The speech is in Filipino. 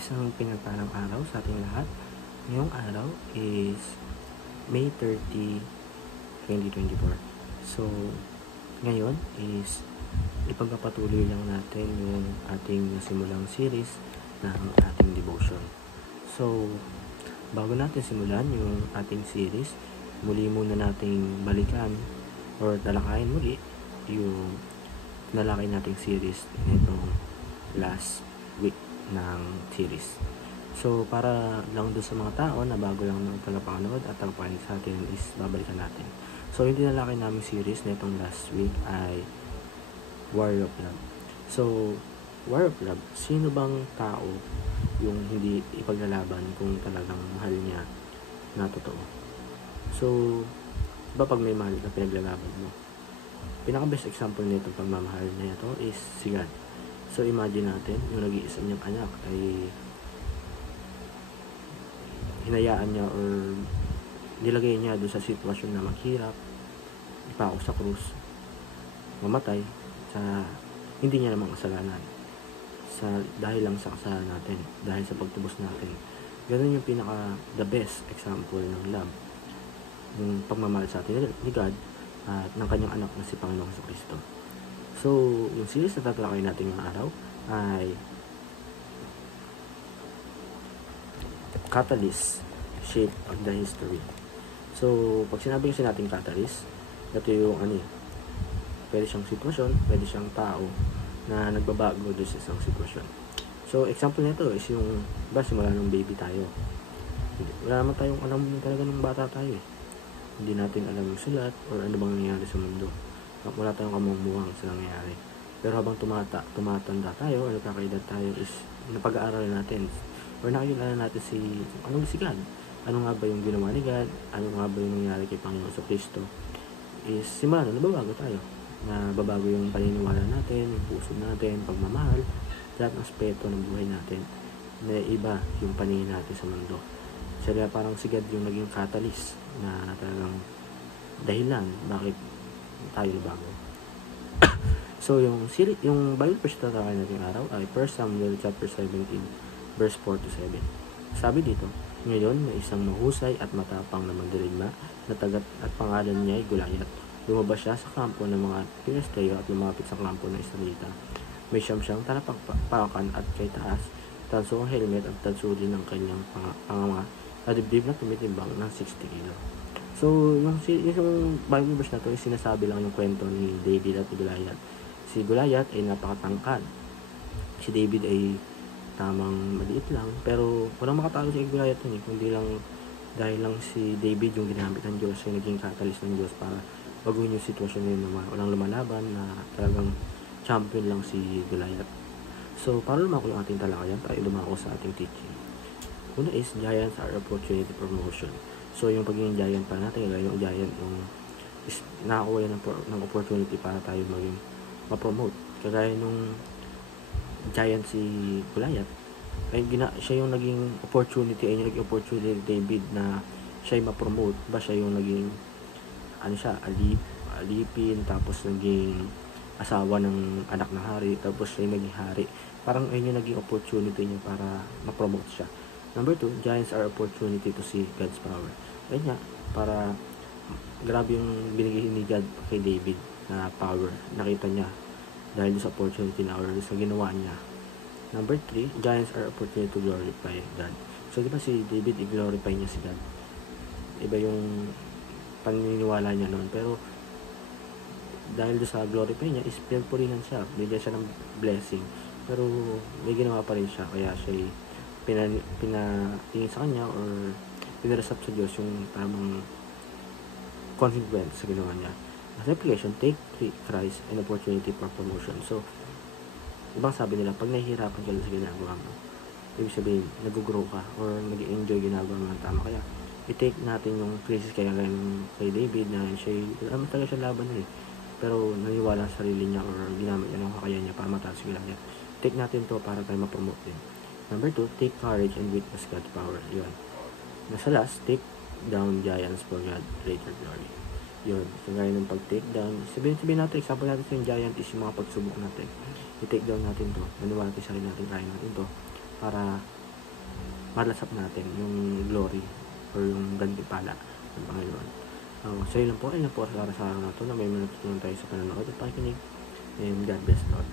Isang pinagpalang araw sa ating lahat. Ngayong araw is May 30, 2024. So, ngayon is ipagpapatuloy lang natin yung ating nasimulang series ng ating devotion. So, bago natin simulan yung ating series, muli muna nating balikan or talakayin muli yung nalakay nating series nitong last week ng series. So, para lang doon sa mga tao na bago lang ng tagapanood at tagapakinig sa atin is babalikan natin. So, yung tinalakay namin series nitong last week ay Warrior of Love. So, Warrior of Love, sino bang tao yung hindi ipaglalaban kung talagang mahal niya na totoo? So, diba pag may mahal na pinaglalaban mo? Pinaka-best example nito pagmamahal niya ito is si God. So, imagine natin, yung nag-iisa niyang anak ay hinayaan niya or nilagay niya doon sa sitwasyon na maghirap, ipako sa krus, mamatay sa hindi niya namang kasalanan. Dahil lang sa kasalanan natin, dahil sa pagtubos natin. Ganun yung the best example ng love. Yung pagmamahal sa atin ni God at ng kanyang anak na si Panginoong Jesucristo. So, yung series na tatalakay natin ngayong araw ay Catalyst, Shape of the History. So, pag sinabi kasi natin catalyst, ito yung pwede siyang sitwasyon, pwede siyang tao na nagbabago doon sa isang sitwasyon. So, example nito is yung simula nung baby tayo. Wala naman tayong alam talaga nung bata tayo eh. Hindi natin alam yung sulat or ano bang nangyayari sa mundo. Wala tayong kamumuhang sa nangyayari. Pero habang tumatanda tayo, nagkakaedad tayo is napag-aaralan natin or nakikilala natin si God. Ano nga ba yung ginawa ni God? Ano nga ba yung nangyayari kay Panginoon Jesucristo? Is simula na nababago tayo. Nababago yung paniniwala natin, yung puso natin, pagmamahal, lahat ng aspeto ng buhay natin. Na iba yung paningin natin sa mundo. Kaya parang si God yung naging catalyst na talagang dahilan bakit tayo bago. So, yung Bible verse na tayo natin araw ay 1 Samuel chapter 17, verse 4 to 7. Sabi dito, ngayon may isang mahusay at matapang na mandirigma na tagat at pangalan niya ay Goliath. Lumabas siya sa kampo ng mga Filisteo at lumapit sa kampo ng Israelita. May siyang talapakpakan at kay taas, tanso ang helmet at tanso din ng kanyang panganga at dibdib na tumitimbang ng 60 kilo. So, yung Bible verse na to, sinasabi lang yung kwento ni David at Goliath. Si Goliath ay napakatangkad. Si David ay tamang maliit lang, pero walang makatalo si Goliath yun eh, kundi lang dahil lang si David yung ginamit ng Diyos, ay naging catalyst ng Diyos para baguhin yung sitwasyon nila na walang lumalaban, na talagang champion lang si Goliath. So, para lumako yung ating talakayan, tayo lumako sa ating teaching. Una is, giants are opportunity promotion. So, yung pagiging giant pa natin, yung giant, is nakakuha yan ng opportunity para tayo maging ma-promote. Kagaya nung giant si Goliath, ay siya yung naging opportunity, David na siya yung ma-promote. Siya yung naging, alipin, tapos naging asawa ng anak ng hari, tapos siya yung naging hari. Parang ayun yung naging opportunity niya para ma-promote siya. Number 2, giants are opportunity to see God's power. Ayun nga, para grabe yung binigay ni God kay David na power. Nakita niya dahil sa opportunity na or sa ginawa niya. Number 3, giants are opportunity to glorify God. So, di ba si David, i-glorify niya si God? Iba yung paniniwala niya noon. Pero, dahil sa glorify niya, is pinagpurihan siya. Bigyan siya ng blessing. Pero, may ginawa pa rin siya. Kaya siya pinatingin sa kanya or pinarasap sa Diyos yung tamang consequence sa ginawa niya. As application, take Christ an opportunity for promotion. So, ibang sabi nila, pag nahihirapan ka lang sa ginagawa mo, ibig sabihin, nag-grow ka or nag-enjoy ginagawa mo ng tama. Kaya, i-take natin yung crisis kay David na alam talaga siya laban niya eh. Pero naniwala sa sarili niya or ginamit niya ng kakayahan niya para mataas sila niya. Take natin to para tayo ma-promote din. Number 2, take courage and witness God's power. Yun. Nasa last, take down giants for God greater glory. Yun. So, gaya ng pag-take down, sabihin natin, example natin yung giant is yung mga pagsubok natin. I-take down natin to. Maniwala natin sa sarili natin, kaya natin to. Para malasap natin yung glory or yung gantimpala ng Panginoon. So yun lang po, ayun lang po para sa araw na to na may natutunan tayo sa panonood at pakikinig, and God bless Lord.